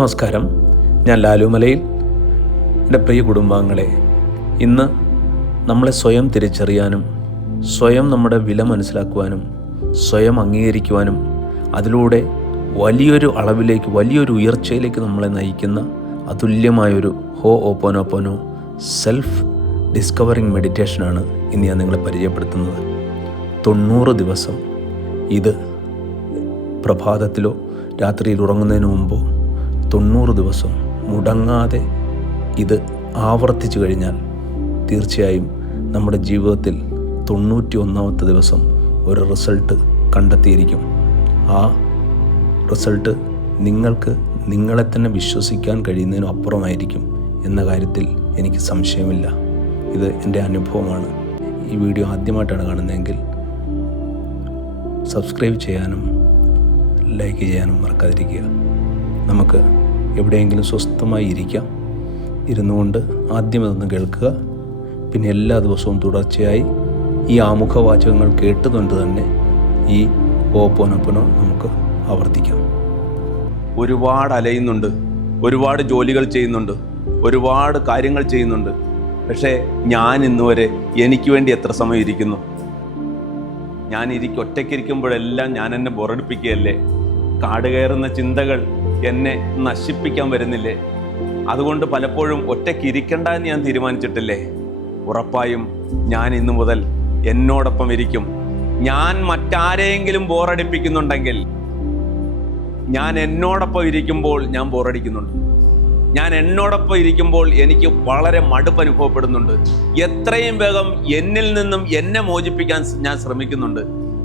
നമസ്കാരം. ഞാൻ ലാലുമലയിൽ എന്റെ പ്രിയ കുടുംബാംഗങ്ങളെ ഇന്ന് നമ്മളെ സ്വയം തിരിച്ചറിയാനും സ്വയം നമ്മുടെ വില മനസ്സിലാക്കുവാനും സ്വയം അംഗീകരിക്കുവാനും അതിലൂടെ വലിയൊരു അളവിലേക്ക് വലിയൊരു ഉയർച്ചയിലേക്ക് നമ്മളെ നയിക്കുന്ന അതുല്യമായൊരു ഹോ ഓപ്പോനോപ്പോനോ സെൽഫ് ഡിസ്കവറിങ് മെഡിറ്റേഷനാണ് ഇന്ന് ഞാൻ നിങ്ങളെ പരിചയപ്പെടുത്തുന്നത്. തൊണ്ണൂറ് ദിവസം ഇത് പ്രഭാതത്തിലോ രാത്രിയിൽ ഉറങ്ങുന്നതിന് മുമ്പോ തൊണ്ണൂറ് ദിവസം മുടങ്ങാതെ ഇത് ആവർത്തിച്ചു കഴിഞ്ഞാൽ തീർച്ചയായും നമ്മുടെ ജീവിതത്തിൽ തൊണ്ണൂറ്റി ഒന്നാമത്തെ ദിവസം ഒരു റിസൾട്ട് കണ്ടെത്തിയിരിക്കും. ആ റിസൾട്ട് നിങ്ങൾക്ക് നിങ്ങളെ തന്നെ വിശ്വസിക്കാൻ കഴിയുന്നതിനും അപ്പുറമായിരിക്കും എന്ന കാര്യത്തിൽ എനിക്ക് സംശയമില്ല. ഇത് എന്റെ അനുഭവമാണ്. ഈ വീഡിയോ ആദ്യമായിട്ടാണ് കാണുന്നതെങ്കിൽ സബ്സ്ക്രൈബ് ചെയ്യാനും ലൈക്ക് ചെയ്യാനും മറക്കാതിരിക്കുക. നമുക്ക് എവിടെയെങ്കിലും സ്വസ്ഥമായി ഇരിക്കാം. ഇരുന്നുകൊണ്ട് ആദ്യം അതൊന്ന് കേൾക്കുക. പിന്നെ എല്ലാ ദിവസവും തുടർച്ചയായി ഈ ആമുഖ വാചകങ്ങൾ കേട്ടുകൊണ്ട് തന്നെ ഈ ഓപ്പോനൊപ്പനോ നമുക്ക് ആവർത്തിക്കാം. ഒരുപാട് അലയുന്നുണ്ട്. ഒരുപാട് ജോലികൾ ചെയ്യുന്നുണ്ട്. ഒരുപാട് കാര്യങ്ങൾ ചെയ്യുന്നുണ്ട്. പക്ഷേ ഞാൻ ഇന്നുവരെ എനിക്ക് വേണ്ടി എത്ര സമയം ഇരിക്കുന്നു? ഞാൻ ഇരിക്കും ഒറ്റയ്ക്കിരിക്കുമ്പോഴെല്ലാം ഞാൻ എന്നെ ബോറടിപ്പിക്കുകയല്ലേ? കാട് കയറുന്ന ചിന്തകൾ എന്നെ നശിപ്പിക്കാൻ വരുന്നില്ലേ? അതുകൊണ്ട് പലപ്പോഴും ഒറ്റയ്ക്ക് ഇരിക്കണ്ട എന്ന് ഞാൻ തീരുമാനിച്ചിട്ടില്ലേ? ഉറപ്പായും ഞാൻ ഇന്നു മുതൽ എന്നോടൊപ്പം ഇരിക്കും. ഞാൻ മറ്റാരെയെങ്കിലും ബോറടിപ്പിക്കുന്നുണ്ടെങ്കിൽ ഞാൻ എന്നോടൊപ്പം ഇരിക്കുമ്പോൾ ഞാൻ ബോറടിക്കുന്നുണ്ട്. ഞാൻ എന്നോടൊപ്പം ഇരിക്കുമ്പോൾ എനിക്ക് വളരെ മടുപ്പ് അനുഭവപ്പെടുന്നുണ്ട്. എത്രയും വേഗം എന്നിൽ നിന്നും എന്നെ മോചിപ്പിക്കാൻ ഞാൻ ശ്രമിക്കുന്നുണ്ട്.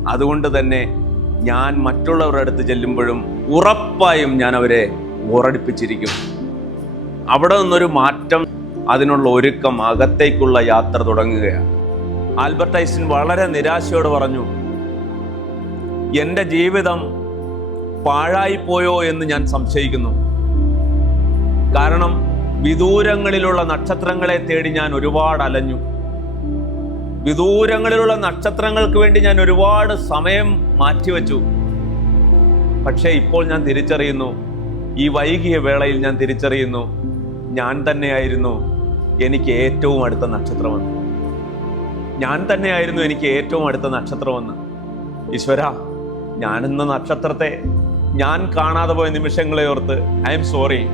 അതുകൊണ്ട് തന്നെ ഞാൻ മറ്റുള്ളവരുടെ അടുത്ത് ചെല്ലുമ്പോഴും ഉറപ്പായും ഞാൻ അവരെ ഉറടിപ്പിച്ചിരിക്കും അവിടെ നിന്നൊരു മാറ്റം അതിനുള്ള ഒരുക്കം അകത്തേക്കുള്ള യാത്ര തുടങ്ങുകയാണ്. ആൽബർട്ട് ഐസിൻ വളരെ നിരാശയോട് പറഞ്ഞു എന്റെ ജീവിതം പാഴായിപ്പോയോ എന്ന് ഞാൻ സംശയിക്കുന്നു. കാരണം വിദൂരങ്ങളിലുള്ള നക്ഷത്രങ്ങളെ തേടി ഞാൻ ഒരുപാട് അലഞ്ഞു വിദൂരങ്ങളിലുള്ള നക്ഷത്രങ്ങൾക്ക് വേണ്ടി ഞാൻ ഒരുപാട് സമയം മാറ്റിവെച്ചു. പക്ഷേ ഇപ്പോൾ ഞാൻ തിരിച്ചറിയുന്നു. ഈ വൈകിയ വേളയിൽ ഞാൻ തിരിച്ചറിയുന്നു. ഞാൻ തന്നെയായിരുന്നു എനിക്ക് ഏറ്റവും അടുത്ത നക്ഷത്രമെന്ന്. ഞാൻ തന്നെയായിരുന്നു എനിക്ക് ഏറ്റവും അടുത്ത നക്ഷത്രമെന്ന്. ഈശ്വര ഞാനെന്ന നക്ഷത്രത്തെ ഞാൻ കാണാതെ പോയ നിമിഷങ്ങളെ ഓർത്ത് I'm sorry.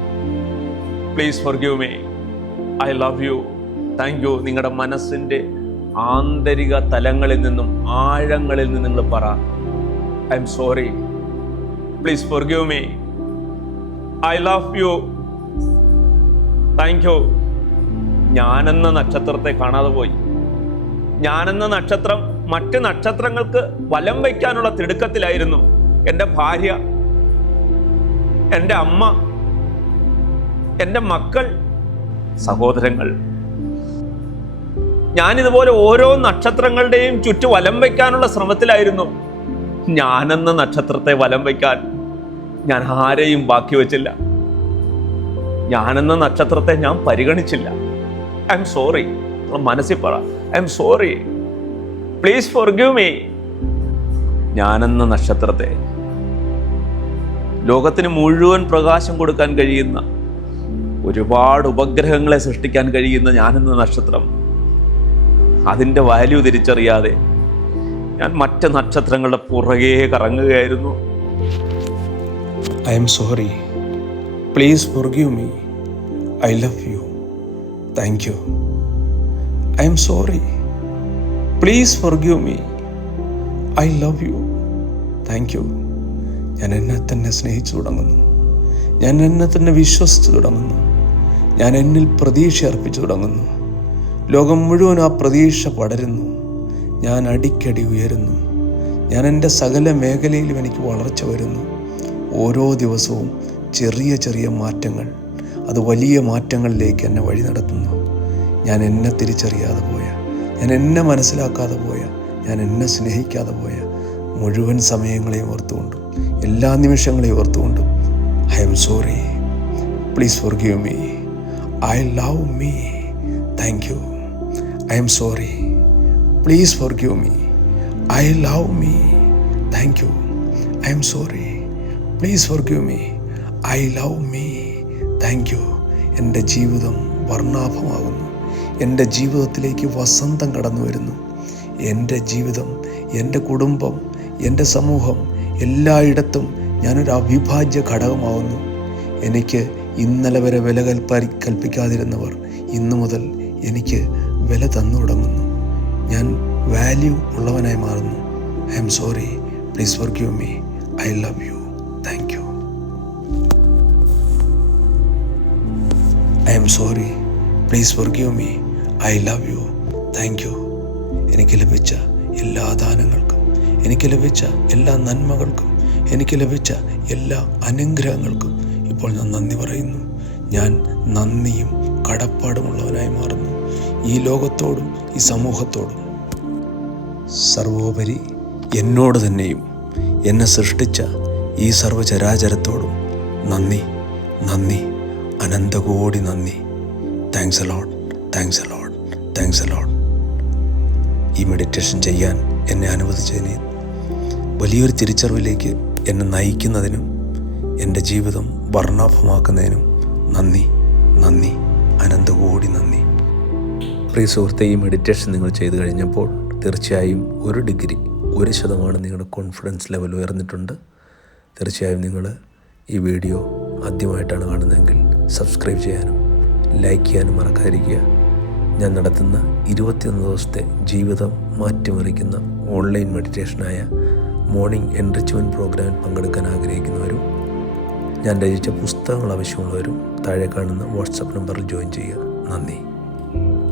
Please forgive me. I love you. Thank you. നിങ്ങളുടെ മനസ്സിന്റെ ആന്തരിക തലങ്ങളിൽ നിന്നും ആഴങ്ങളിൽ നിന്നും നിങ്ങൾ പറ. I'm sorry please forgive me I love you thank you ഞാനെന്ന നക്ഷത്രത്തെ കാണാതെ പോയി. ഞാനെന്ന നക്ഷത്രം മറ്റ് നക്ഷത്രങ്ങൾക്ക് വലം വയ്ക്കാനുള്ള തിടുക്കത്തിലായിരുന്നു. എന്റെ ഭാര്യ എന്റെ അമ്മ എന്റെ മക്കൾ സഹോദരങ്ങൾ. ഞാനിതുപോലെ ഓരോ നക്ഷത്രങ്ങളുടെയും ചുറ്റു വലം വയ്ക്കാനുള്ള ശ്രമത്തിലായിരുന്നു. ഞാനെന്ന നക്ഷത്രത്തെ വലം വയ്ക്കാൻ ഞാൻ ആരെയും ബാക്കി വച്ചില്ല. ഞാനെന്ന നക്ഷത്രത്തെ ഞാൻ പരിഗണിച്ചില്ല. ഐ എം സോറി മനസ്സിൽ പറ. I'm sorry please forgive me ഞാനെന്ന നക്ഷത്രത്തെ ലോകത്തിന് മുഴുവൻ പ്രകാശം കൊടുക്കാൻ കഴിയുന്ന ഒരുപാട് ഉപഗ്രഹങ്ങളെ സൃഷ്ടിക്കാൻ കഴിയുന്ന ഞാനെന്ന നക്ഷത്രം അതിന്റെ വാല്യൂ തിരിച്ചറിയാതെ ഞാൻ മറ്റ് നക്ഷത്രങ്ങളുടെ പുറകെ കറങ്ങുകയായിരുന്നു. I'm sorry please forgive me I love you thank you I'm sorry please forgive me I love you thank you ഞാൻ എന്നെ തന്നെ സ്നേഹിച്ചു തുടങ്ങുന്നു. ഞാൻ എന്നെ തന്നെ വിശ്വസിച്ചു തുടങ്ങുന്നു. ഞാൻ എന്നിൽ പ്രതീക്ഷ അർപ്പിച്ചു തുടങ്ങുന്നു. ലോകം മുഴുവൻ ആ പ്രതീക്ഷ പടരുന്നു. ഞാൻ അടിക്കടി ഉയരുന്നു. ഞാൻ എന്റെ സകല മേഖലയിലും എനിക്ക് വളർച്ച വരുന്നു. ഓരോ ദിവസവും ചെറിയ ചെറിയ മാറ്റങ്ങൾ അത് വലിയ മാറ്റങ്ങളിലേക്ക് എന്നെ വഴി നടത്തുന്നു. ഞാൻ എന്നെ തിരിച്ചറിയാതെ പോയ ഞാൻ എന്നെ മനസ്സിലാക്കാതെ പോയ ഞാൻ എന്നെ സ്നേഹിക്കാതെ പോയ മുഴുവൻ സമയങ്ങളെയും ഓർത്തുകൊണ്ടും എല്ലാ നിമിഷങ്ങളെയും ഓർത്തുകൊണ്ടും I'm sorry please forgive me I love me thank you I'm sorry please forgive me I love me thank you I'm sorry please forgive me I love me thank you എന്റെ ജീവിതം വർണാഭമാകുന്നു. എന്റെ ജീവിതത്തിലേക്ക് വസന്തം കടന്നു വരുന്നു. എന്റെ ജീവിതം എന്റെ കുടുംബം എന്റെ സമൂഹം എല്ലായിടത്തും ഞാനൊരു അവിഭാജ്യ ഘടകമാവുന്നു എനിക്ക് ഇന്നലെ വരെ വില കൽപ്പ കൽപ്പിക്കാതിരുന്നവർ ഇന്നു മുതൽ എനിക്ക് വില തന്നു തുടങ്ങുന്നു. ഞാൻ വാല്യൂ ഉള്ളവനായി മാറുന്നു. I'm sorry please forgive me I love you thank you I'm sorry please forgive me I love you thank you എനിക്ക് ലഭിച്ച എല്ലാ ദാനങ്ങൾക്കും എനിക്ക് ലഭിച്ച എല്ലാ നന്മകൾക്കും എനിക്ക് ലഭിച്ച എല്ലാ അനുഗ്രഹങ്ങൾക്കും ഇപ്പോൾ ഞാൻ നന്ദി പറയുന്നു. ഞാൻ നന്ദിയും കടപ്പാടുമുള്ളവനായി മാറുന്നു. ഈ ലോകത്തോടും ഈ സമൂഹത്തോടും. സർവോപരി എന്നോട് തന്നെയും എന്നെ സൃഷ്ടിച്ച ഈ സർവചരാചരത്തോടും നന്ദി നന്ദി അനന്തകോടി നന്ദി. Thanks a lot thanks a lot thanks a lot ഈ മെഡിറ്റേഷൻ ചെയ്യാൻ എന്നെ അനുവദിച്ചതിന് വലിയൊരു തിരിച്ചറിവിലേക്ക് എന്നെ നയിക്കുന്നതിനും എന്റെ ജീവിതം വർണാഭമാക്കുന്നതിനും നന്ദി നന്ദി അനന്തകോടി നന്ദി. പ്രിയ സുഹൃത്തെ ഈ മെഡിറ്റേഷൻ നിങ്ങൾ ചെയ്തു കഴിഞ്ഞപ്പോൾ തീർച്ചയായും ഒരു ഡിഗ്രി ഒരു ശതമാനം നിങ്ങളുടെ കോൺഫിഡൻസ് ലെവൽ ഉയർന്നിട്ടുണ്ട്. തീർച്ചയായും നിങ്ങൾ ഈ വീഡിയോ ആദ്യമായിട്ടാണ് കാണുന്നതെങ്കിൽ സബ്സ്ക്രൈബ് ചെയ്യാനും ലൈക്ക് ചെയ്യാനും മറക്കാതിരിക്കുക. ഞാൻ നടത്തുന്ന ഇരുപത്തിയൊന്ന് ദിവസത്തെ ജീവിതം മാറ്റിമറിക്കുന്ന ഓൺലൈൻ മെഡിറ്റേഷനായ മോർണിംഗ് എൻറിച്ച്മെന്റ് പ്രോഗ്രാമിൽ പങ്കെടുക്കാൻ ആഗ്രഹിക്കുന്നവരും ഞാൻ രചിച്ച പുസ്തകങ്ങൾ ആവശ്യമുള്ളവരും താഴെ കാണുന്ന വാട്സപ്പ് നമ്പറിൽ ജോയിൻ ചെയ്യുക. നന്ദി.